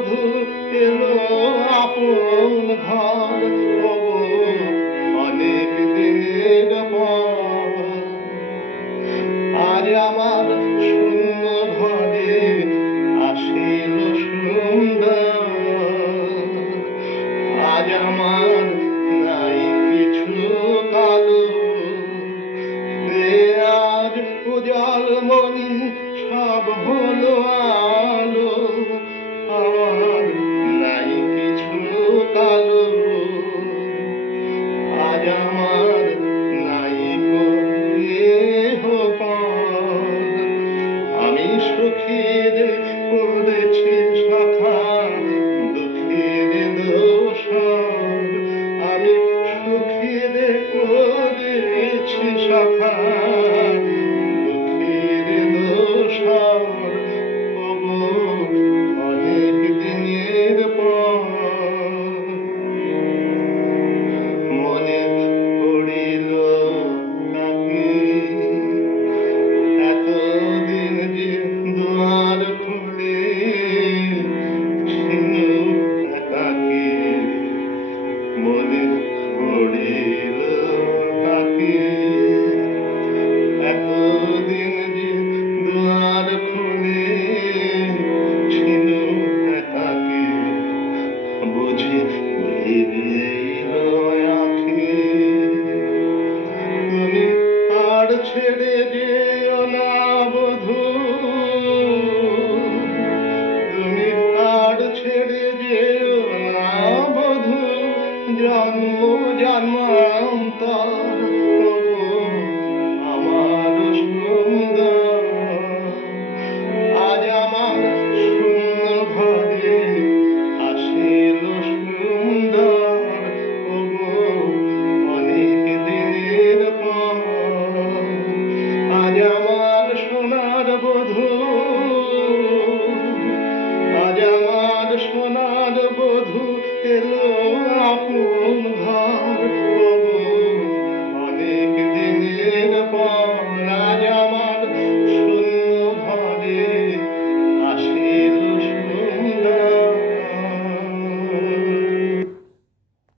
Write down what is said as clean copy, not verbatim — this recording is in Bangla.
বধূ এলো আপন ঘর, অনেক দিনের পর আজ আমার শূন্য ঘরে আসিল সুন্দর। আজ আমার নাই কিছু কালো, আজ উজাল মনি সব হলো আলো। আমার নাই কিছু কালো, আজ আমার নাই আমি সুখীর করেছি সখা দুঃখীর দোষর। আমি সুখীর করেছি সখা দুঃখীর দোষর। অনেক দিনের পর মনে পড়িল তাকে, এতদিন যে দুয়ার খুলে ছিল তাকে। মনে পড়িল তাকে, এতদিন যে দুয়ার খুলে ছিল তাকে। বুঝি ভিড়িল আঁখি, তুমি আর ছেড়ে যেও না বধূ, তুমি আর ছেড়ে যেও না বধূ। জন্ম জন্ম